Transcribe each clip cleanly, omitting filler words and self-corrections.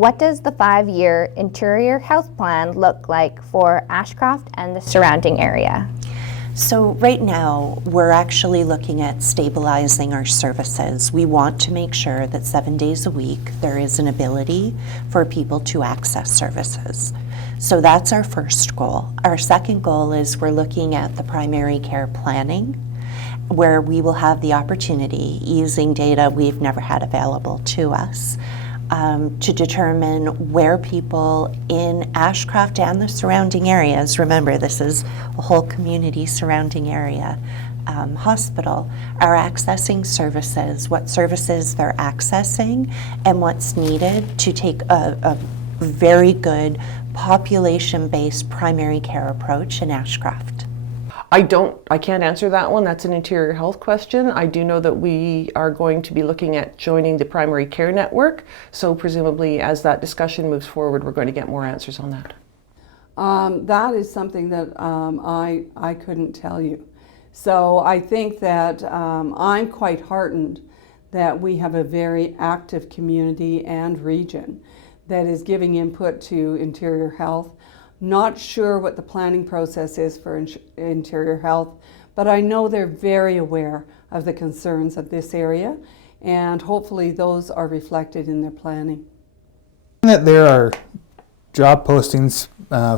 What does the 5-year interior health plan look like for Ashcroft and the surrounding area? So right now, we're actually looking at stabilizing our services. We want to make sure that 7 days a week there is an ability for people to access services. So that's our first goal. Our second goal is we're looking at the primary care planning, where we will have the opportunity, using data we've never had available to us, to determine where people in Ashcroft and the surrounding areas, remember this is a whole community surrounding area, hospital, are accessing services, what services they're accessing, and what's needed to take a very good population-based primary care approach in Ashcroft. I can't answer that one. That's an interior health question. I do know that we are going to be looking at joining the primary care network. So presumably as that discussion moves forward, we're going to get more answers on that. That is something that I couldn't tell you. So I think that I'm quite heartened that we have a very active community and region that is giving input to interior health. Not sure what the planning process is for interior health, but I know they're very aware of the concerns of this area, and hopefully those are reflected in their planning. That there are job postings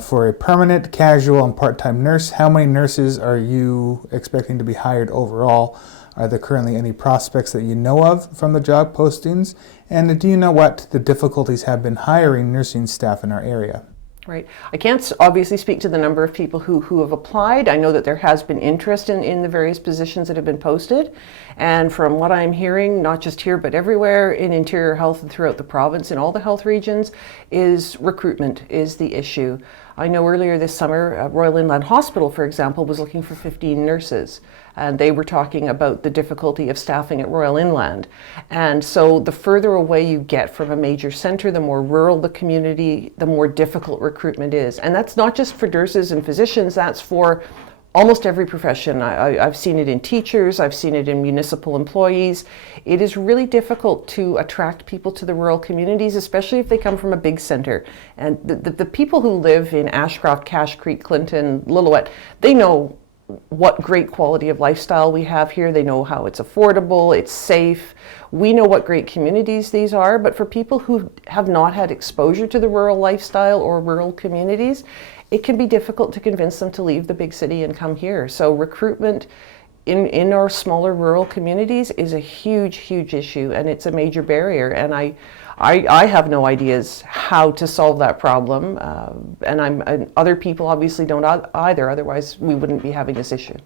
for a permanent, casual, and part-time nurse. How many nurses are you expecting to be hired overall? Are there currently any prospects that you know of from the job postings? And do you know what the difficulties have been hiring nursing staff in our area? Right. I can't obviously speak to the number of people who have applied. I know that there has been interest in the various positions that have been posted. And from what I'm hearing, not just here but everywhere in interior health and throughout the province, in all the health regions, is recruitment is the issue. I know earlier this summer, Royal Inland Hospital, for example, was looking for 15 nurses. And they were talking about the difficulty of staffing at Royal Inland. And so the further away you get from a major center, the more rural the community, the more difficult recruitment is. And that's not just for nurses and physicians, that's for almost every profession. I've seen it in teachers, I've seen it in municipal employees. It is really difficult to attract people to the rural communities, especially if they come from a big center. And the people who live in Ashcroft, Cache Creek, Clinton, Lillooet, they know what great quality of lifestyle we have here. They know how it's affordable, it's safe. We know what great communities these are, but for people who have not had exposure to the rural lifestyle or rural communities, it can be difficult to convince them to leave the big city and come here. So recruitment in our smaller rural communities is a huge, huge issue, and it's a major barrier. And I have no ideas how to solve that problem, and other people obviously don't either, otherwise we wouldn't be having this issue.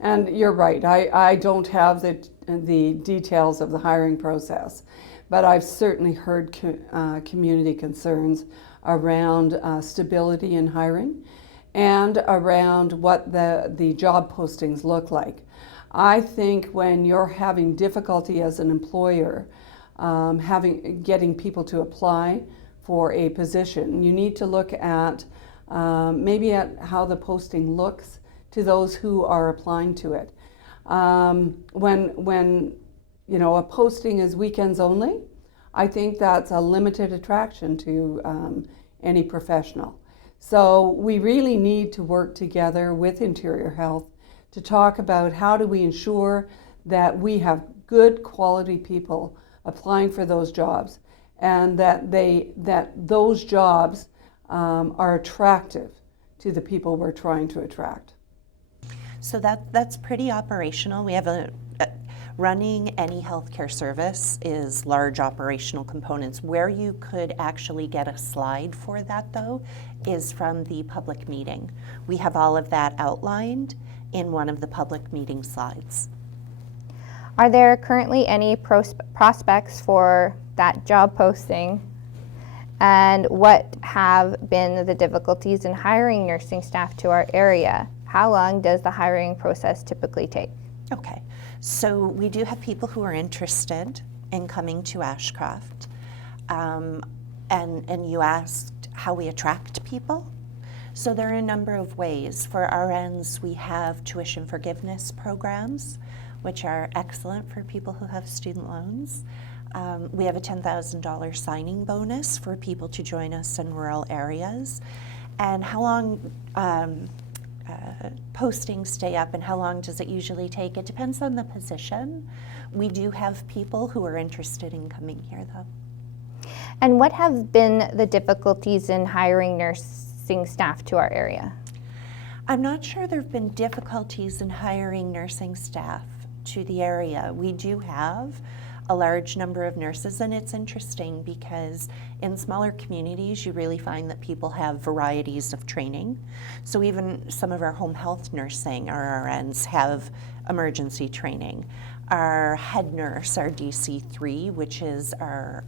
And you're right, I don't have the details of the hiring process, but I've certainly heard community concerns around stability in hiring and around what the job postings look like. I think when you're having difficulty as an employer getting people to apply for a position, you need to look at maybe at how the posting looks to those who are applying to it. When you know a posting is weekends only, I think that's a limited attraction to any professional. So we really need to work together with Interior Health to talk about how do we ensure that we have good quality people applying for those jobs, and that those jobs are attractive to the people we're trying to attract. So that's pretty operational. We have running any healthcare service is large operational components. Where you could actually get a slide for that, though, is from the public meeting. We have all of that outlined in one of the public meeting slides. Are there currently any prospects for that job posting? And what have been the difficulties in hiring nursing staff to our area? How long does the hiring process typically take? Okay, so we do have people who are interested in coming to Ashcroft. And you asked how we attract people. So there are a number of ways. For RNs, we have tuition forgiveness programs, which are excellent for people who have student loans. We have a $10,000 signing bonus for people to join us in rural areas. And how long postings stay up and how long does it usually take? It depends on the position. We do have people who are interested in coming here, though. And what have been the difficulties in hiring nursing staff to our area? I'm not sure there have been difficulties in hiring nursing staff to the area. We do have a large number of nurses, and it's interesting because in smaller communities you really find that people have varieties of training. So even some of our home health nursing, our RNs, have emergency training. Our head nurse, our DC3, which is our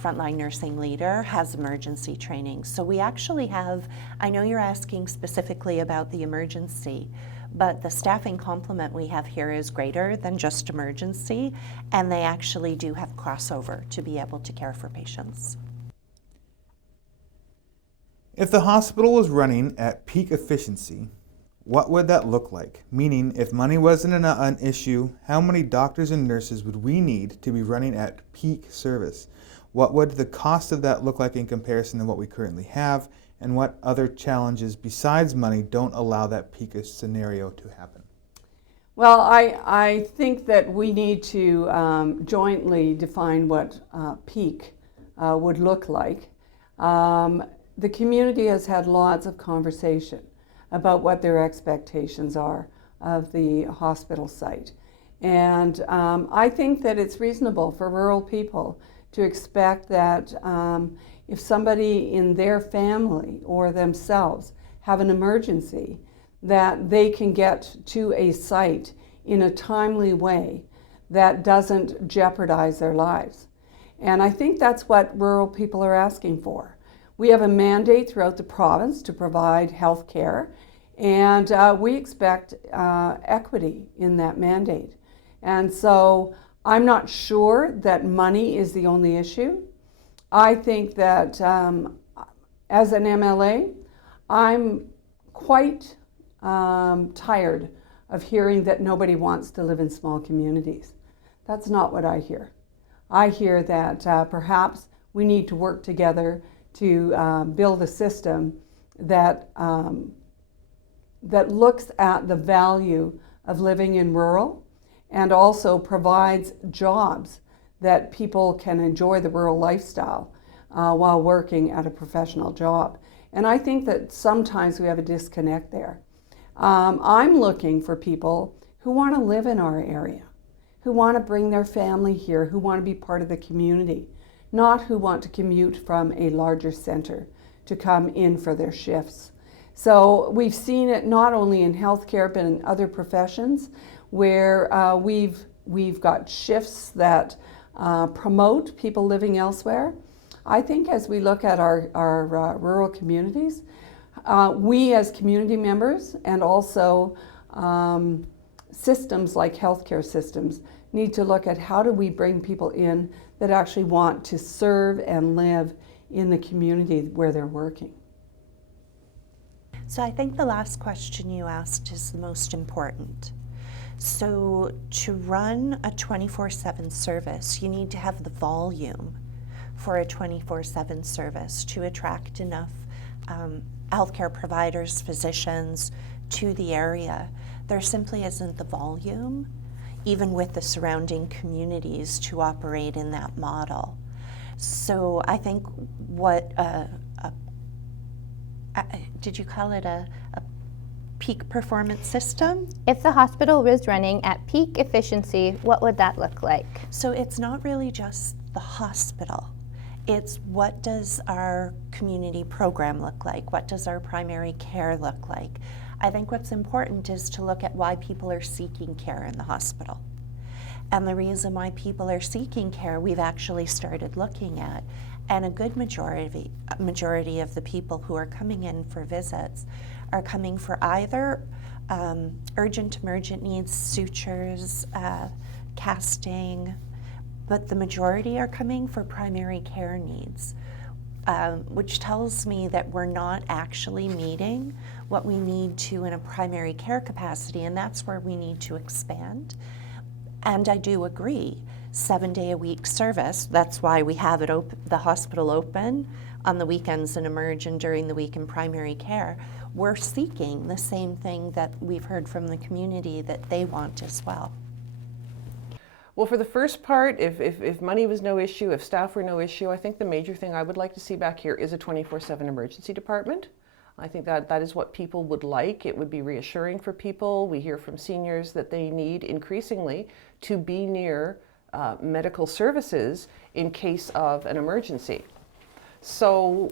frontline nursing leader, has emergency training. So we actually have, I know you're asking specifically about the emergency, but the staffing complement we have here is greater than just emergency, and they actually do have crossover to be able to care for patients. If the hospital was running at peak efficiency, what would that look like? Meaning, if money wasn't an issue, how many doctors and nurses would we need to be running at peak service? What would the cost of that look like in comparison to what we currently have? And what other challenges besides money don't allow that peak scenario to happen? Well, I think that we need to jointly define what peak would look like. The community has had lots of conversation about what their expectations are of the hospital site. And I think that it's reasonable for rural people to expect that if somebody in their family or themselves have an emergency, that they can get to a site in a timely way that doesn't jeopardize their lives. And I think that's what rural people are asking for. We have a mandate throughout the province to provide health care, and we expect equity in that mandate. And so I'm not sure that money is the only issue. I think that as an MLA, I'm quite tired of hearing that nobody wants to live in small communities. That's not what I hear. I hear that perhaps we need to work together to build a system that that looks at the value of living in rural and also provides jobs that people can enjoy the rural lifestyle while working at a professional job. And I think that sometimes we have a disconnect there. I'm looking for people who want to live in our area, who want to bring their family here, who want to be part of the community, not who want to commute from a larger center to come in for their shifts. So we've seen it not only in healthcare but in other professions where we've got shifts that promote people living elsewhere. I think as we look at our rural communities, we as community members and also systems like healthcare systems need to look at how do we bring people in that actually want to serve and live in the community where they're working. So I think the last question you asked is the most important. So to run a 24/7 service, you need to have the volume for a 24/7 service to attract enough healthcare providers, physicians to the area. There simply isn't the volume, even with the surrounding communities, to operate in that model. So I think what, did you call it a peak performance system? If the hospital was running at peak efficiency, what would that look like? So it's not really just the hospital. It's what does our community program look like? What does our primary care look like? I think what's important is to look at why people are seeking care in the hospital. And the reason why people are seeking care, we've actually started looking at. And a good majority of the people who are coming in for visits are coming for either urgent emergent needs, sutures, casting, but the majority are coming for primary care needs, which tells me that we're not actually meeting what we need to in a primary care capacity, and that's where we need to expand. And I do agree, 7-day-a-week service, that's why we have it the hospital open on the weekends in emerge and during the week in primary care. We're seeking the same thing that we've heard from the community that they want as well. Well, for the first part, if money was no issue, if staff were no issue, I think the major thing I would like to see back here is a 24/7 emergency department. I think that is what people would like. It would be reassuring for people. We hear from seniors that they need increasingly to be near medical services in case of an emergency. So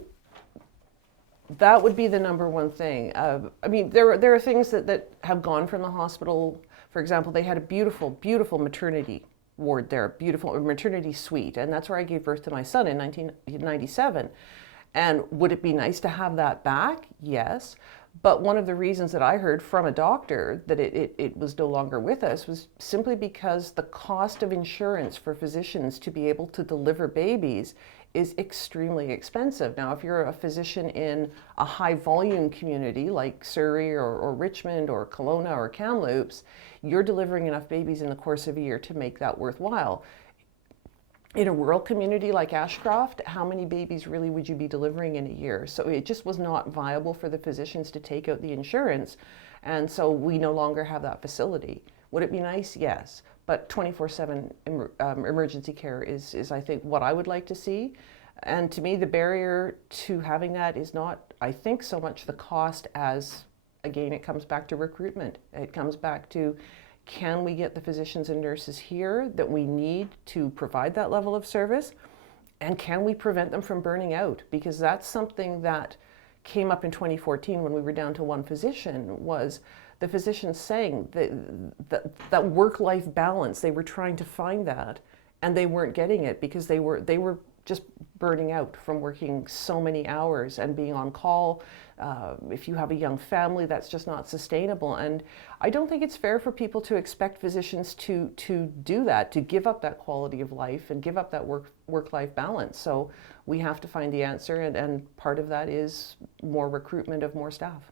that would be the number one thing. I mean, there are things that have gone from the hospital. For example, they had a beautiful, beautiful maternity ward there, beautiful maternity suite, and that's where I gave birth to my son in 1997. And would it be nice to have that back? Yes. But one of the reasons that I heard from a doctor that it was no longer with us was simply because the cost of insurance for physicians to be able to deliver babies is extremely expensive. Now, if you're a physician in a high volume community like Surrey or Richmond or Kelowna or Kamloops, you're delivering enough babies in the course of a year to make that worthwhile. In a rural community like Ashcroft, how many babies really would you be delivering in a year? So it just was not viable for the physicians to take out the insurance. And so we no longer have that facility. Would it be nice? Yes. But 24/7 emergency care is, I think, what I would like to see. And to me, the barrier to having that is not, I think, so much the cost as, again, it comes back to recruitment. It comes back to, can we get the physicians and nurses here that we need to provide that level of service? And can we prevent them from burning out? Because that's something that came up in 2014 when we were down to one physician, was the physicians saying that work-life balance, they were trying to find that, and they weren't getting it because they were just burning out from working so many hours and being on call. If you have a young family, that's just not sustainable. And I don't think it's fair for people to expect physicians to do that, to give up that quality of life and give up that work-life balance. So we have to find the answer, and part of that is more recruitment of more staff.